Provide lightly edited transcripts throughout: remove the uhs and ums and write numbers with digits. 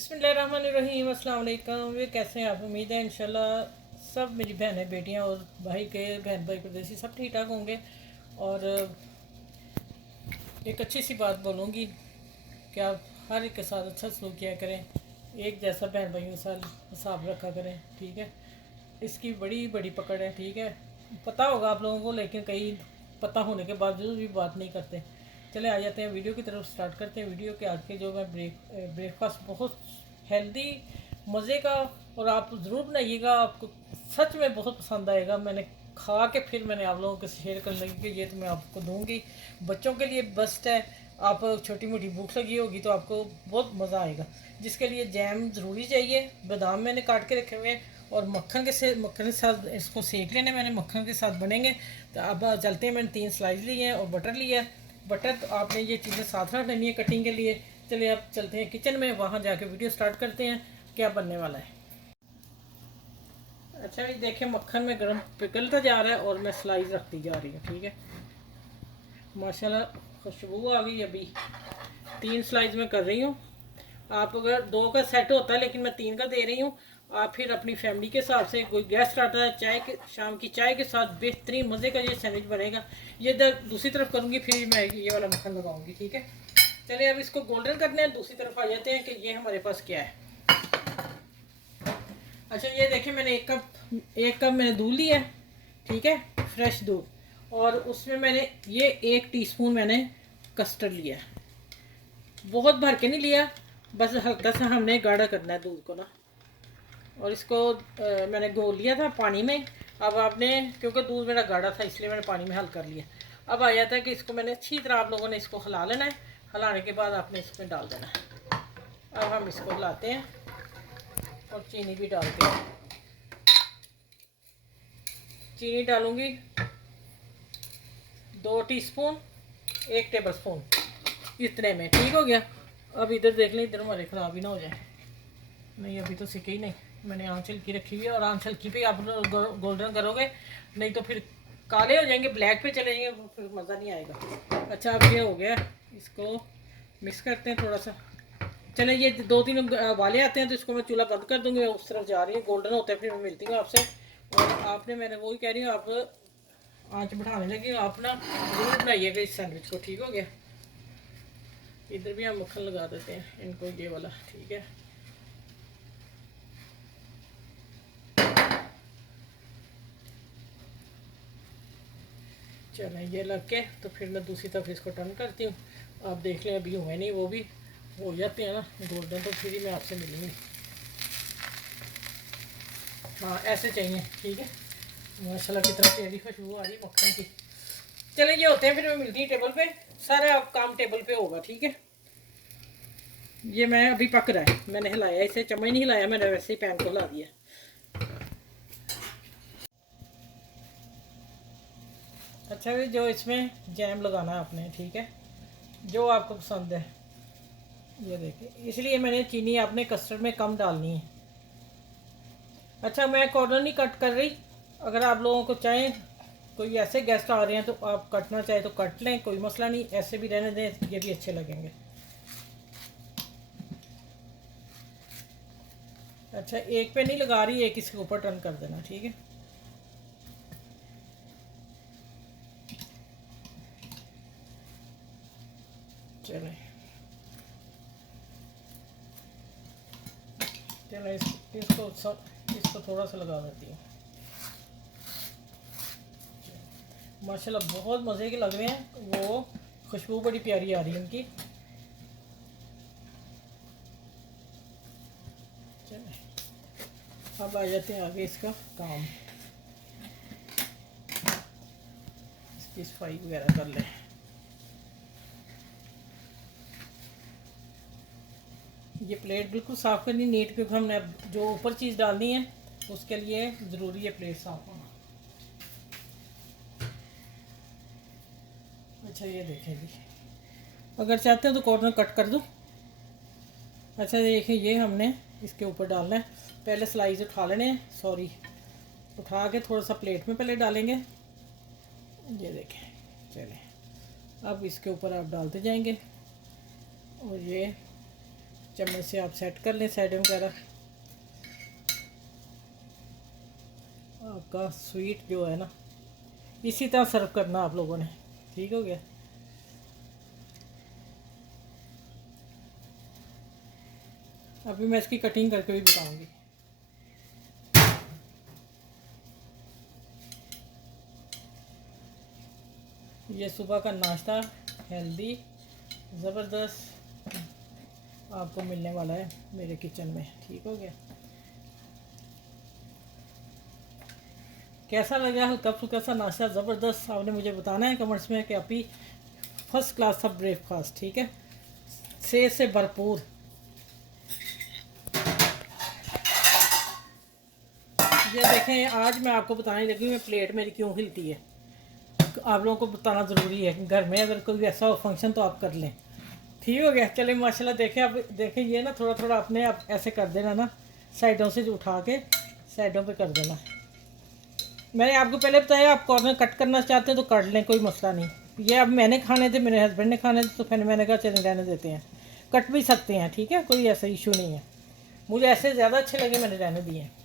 बिस्मिल्लाहिर्रहमानिर्रहीम, अस्सलाम वालेकुम। वे कैसे हैं आप? उम्मीद है इंशाल्लाह सब मेरी बहनें बेटियां और भाई के बहन भाई परदेसी सब ठीक ठाक होंगे। और एक अच्छी सी बात बोलूँगी कि आप हर एक के साथ अच्छा सलूक किया करें, एक जैसा बहन भाइयों के साथ हिसाब रखा करें, ठीक है। इसकी बड़ी बड़ी पकड़ है, ठीक है। पता होगा आप लोगों को, लेकिन कई पता होने के बावजूद भी बात नहीं करते। चले आ जाते हैं वीडियो की तरफ, स्टार्ट करते हैं वीडियो के। आज के जो मैं ब्रेकफास्ट बहुत हेल्दी, मज़े का, और आप ज़रूर बनाइएगा, आपको सच में बहुत पसंद आएगा। मैंने खा के फिर मैंने आप लोगों के शेयर करने लगी कि ये तो मैं आपको दूंगी। बच्चों के लिए बेस्ट है। आप छोटी मोटी भूख लगी होगी तो आपको बहुत मज़ा आएगा। जिसके लिए जैम ज़रूरी चाहिए। बादाम मैंने काट के रखे हुए हैं, और मक्खन के साथ इसको सेक लेने, मैंने मक्खन के साथ बनेंगे। तो अब चलते हैं। मैंने 3 स्लाइस लिए हैं और बटर लिया है। बटर तो आपने ये चीज़ें साथ रख लेनी है कटिंग के लिए। चलिए अब चलते हैं किचन में, वहाँ जाके वीडियो स्टार्ट करते हैं क्या बनने वाला है। अच्छा जी, देखिए मक्खन में गर्म पिघलता जा रहा है और मैं स्लाइस रखती जा रही हूँ, ठीक है। माशाल्लाह खुशबू आ गई। अभी 3 स्लाइस में कर रही हूँ। आप अगर 2 का सेट होता है, लेकिन मैं 3 का दे रही हूँ। आप फिर अपनी फैमिली के हिसाब से, कोई गेस्ट आता है चाय के, शाम की चाय के साथ बेहतरीन मज़े का ये सैंडविच बनेगा। ये दूसरी तरफ करूँगी, फिर मैं ये वाला मक्खन लगाऊंगी, ठीक है। चलिए अब इसको गोल्डन करने हैं। दूसरी तरफ आ जाते हैं कि ये हमारे पास क्या है। अच्छा ये देखिए, मैंने 1 कप मैंने दूध लिया है, ठीक है, फ्रेश दूध। और उसमें मैंने ये 1 टीस्पून मैंने कस्टर्ड लिया है। बहुत भर के नहीं लिया, बस हल्का सा हमने गाढ़ा करना है दूध को ना। और इसको मैंने घोल लिया था पानी में। अब आपने, क्योंकि दूध मेरा गाढ़ा था इसलिए मैंने पानी में हल कर लिया। अब आ जाता है कि इसको मैंने अच्छी तरह, आप लोगों ने इसको हिला लेना है। हिलाने के बाद आपने इसमें डाल देना है। अब हम इसको हिलाते हैं और चीनी भी डालते हैं। चीनी डालूंगी 2 टीस्पून, 1 टेबल स्पून, इतने में ठीक हो गया। अब इधर देख लें, इधर हमारे ख़राब ही ना हो जाए। नहीं अभी तो सीखे ही नहीं। मैंने आँच हल्की रखी हुई है, और आँच हल्की पे आप गोल्डन करोगे, नहीं तो फिर काले हो जाएंगे, ब्लैक पे चले जाएंगे, फिर मज़ा नहीं आएगा। अच्छा अब ये हो गया, इसको मिक्स करते हैं थोड़ा सा। चले ये 2-3 वाले आते हैं तो इसको मैं चूल्हा बंद कर दूँगी। उस तरफ जा रही हूँ, गोल्डन होते हैं फिर मैं मिलती हूँ आपसे। और आपने, मैंने वही कह रही हूँ, आप आँच बढ़ाने लगी, आप ना ज़रूर बनाइएगा इस सैंडविच को, ठीक हो गया। इधर भी हम मक्खन लगा देते हैं इनको, ये वाला, ठीक है। चलें ये लग के, तो फिर मैं दूसरी तरफ इसको टर्न करती हूँ। आप देख लें, अभी हुए नहीं, वो भी हो जाते हैं ना गोल्डन, तो फिर ही मैं आपसे मिलूँगी। हाँ ऐसे चाहिए, ठीक है। माशाल्लाह की तरफ तेरी खुशबू आ रही मक्खन की। चले ये होते हैं, फिर मैं मिलती हूँ टेबल पे। सारा काम टेबल पे होगा, ठीक है। ये मैं अभी पक रहा है, मैंने हिलाया इसे, चम्मच नहीं हिलाया मैंने, वैसे ही पैन को हिला दिया। अच्छा भी, जो इसमें जैम लगाना है आपने, ठीक है, जो आपको पसंद है। ये देखिए, इसलिए मैंने चीनी आपने कस्टर्ड में कम डालनी है। अच्छा मैं कॉर्नर नहीं कट कर रही। अगर आप लोगों को चाहें, कोई ऐसे गेस्ट आ रहे हैं तो आप कटना चाहे तो कट लें, कोई मसला नहीं, ऐसे भी रहने दें, ये भी अच्छे लगेंगे। अच्छा एक पे नहीं लगा रही, एक इसके ऊपर टर्न कर देना, ठीक है। चलें चलें इसको थोड़ा सा लगा देती हूँ। माशाल्लाह बहुत मज़े के लग रहे हैं, वो खुशबू बड़ी प्यारी आ रही है इनकी। चलें अब आ जाते हैं आगे इसका काम, इसकी सफाई वगैरह कर लें। ये प्लेट बिल्कुल साफ़ करनी नीट, क्योंकि हमने अब जो ऊपर चीज़ डालनी है उसके लिए ज़रूरी है प्लेट साफ़ होना। अच्छा ये देखें जी, अगर चाहते हो तो कॉर्नर कट कर दूँ। अच्छा देखिए, ये हमने इसके ऊपर डालना है। पहले स्लाइस उठा लेने हैं, सॉरी, उठा के थोड़ा सा प्लेट में पहले डालेंगे। ये देखें, चलें अब इसके ऊपर आप डालते जाएंगे। और ये चम्मच से आप सेट कर लें साइड वगैरह। आपका स्वीट जो है ना इसी तरह सर्व करना आप लोगों ने, ठीक हो गया। अभी मैं इसकी कटिंग करके भी बताऊंगी। ये सुबह का नाश्ता हेल्दी ज़बरदस्त आपको मिलने वाला है मेरे किचन में, ठीक हो गया। कैसा लगा हल्का फुल्का सा नाश्ता ज़बरदस्त, आपने मुझे बताना है कमेंट्स में कि आप ही फर्स्ट क्लास था ब्रेकफास्ट, ठीक है, सेहत से भरपूर। ये देखें आज मैं आपको बताने लगी हूँ प्लेट मेरी क्यों हिलती है, आप लोगों को बताना ज़रूरी है। घर में अगर कोई ऐसा हो फंक्शन तो आप कर लें, ठीक हो गया। चले माशाल्लाह देखें, अब देखें ये ना थोड़ा थोड़ा अपने आप ऐसे कर देना ना, साइडों से उठा के साइडों पे कर देना। मैंने आपको पहले बताया आप कॉर्नर कट करना चाहते हैं तो कर लें, कोई मसला नहीं। ये अब मैंने खाने थे, मेरे हस्बैंड ने खाने थे, तो फिर मैंने कहा चले रहने देते हैं, कट भी सकते हैं, ठीक है, कोई ऐसा इशू नहीं है। मुझे ऐसे ज़्यादा अच्छे लगे, मैंने रहने दिए हैं।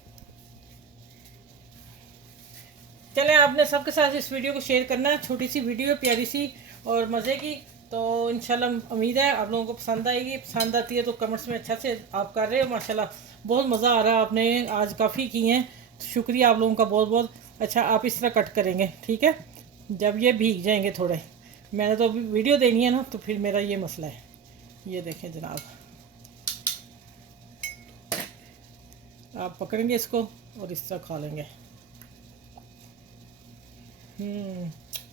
चलें आपने सबके साथ इस वीडियो को शेयर करना है, छोटी सी वीडियो है प्यारी सी और मज़े की, तो इंशाल्लाह उम्मीद है आप लोगों को पसंद आएगी। पसंद आती है तो कमेंट्स में अच्छा से आप कर रहे हो, माशाल्लाह बहुत मज़ा आ रहा है, आपने आज काफ़ी की हैं, तो शुक्रिया आप लोगों का बहुत बहुत। अच्छा आप इस तरह कट करेंगे, ठीक है, जब ये भीग जाएंगे थोड़े, मैंने तो अभी वीडियो देनी है ना, तो फिर मेरा ये मसला है। ये देखें जनाब, आप पकड़ेंगे इसको और इस तरह खा लेंगे।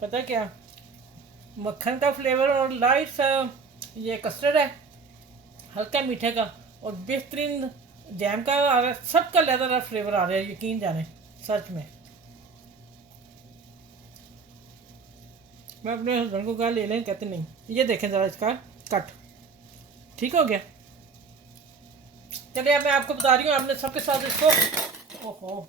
पता क्या, मक्खन का फ्लेवर और लाइट सा ये कस्टर्ड है, हल्का मीठे का और बेहतरीन जैम का आ रहा है, सबका लहदा फ्लेवर आ रहा है, यकीन जाने सच में। मैं अपने हस्बैंड को कहा ले लें, कहते नहीं। ये देखें ज़रा इसका कट, ठीक हो गया। चलिए अब मैं आपको बता रही हूँ, आपने सबके साथ इसको, ओहो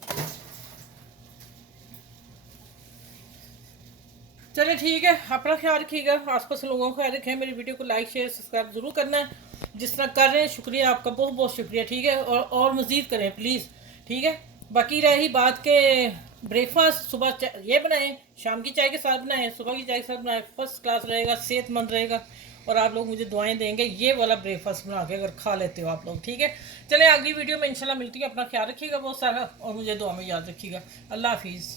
चलिए ठीक है, अपना ख्याल रखिएगा, आसपास लोगों का ख्याल रखें। मेरी वीडियो को लाइक शेयर सब्सक्राइब ज़रूर करना है, जिस तरह कर रहे हैं शुक्रिया आपका, बहुत बहुत शुक्रिया, ठीक है, और मज़ीद करें प्लीज़, ठीक है। बाकी रही बात के ब्रेकफास्ट, सुबह ये बनाएं, शाम की चाय के साथ बनाएं, सुबह की चाय के साथ बनाएं, फर्स्ट क्लास रहेगा, सेहतमंद रहेगा, और आप लोग मुझे दुआएं देंगे ये वाला ब्रेकफास्ट बना के अगर खा लेते हो आप लोग, ठीक है। चले अगली वीडियो में इंशाल्लाह मिलती है, अपना ख्याल रखिएगा बहुत सारा, और मुझे दुआ में याद रखिएगा। अल्लाह हाफिज़।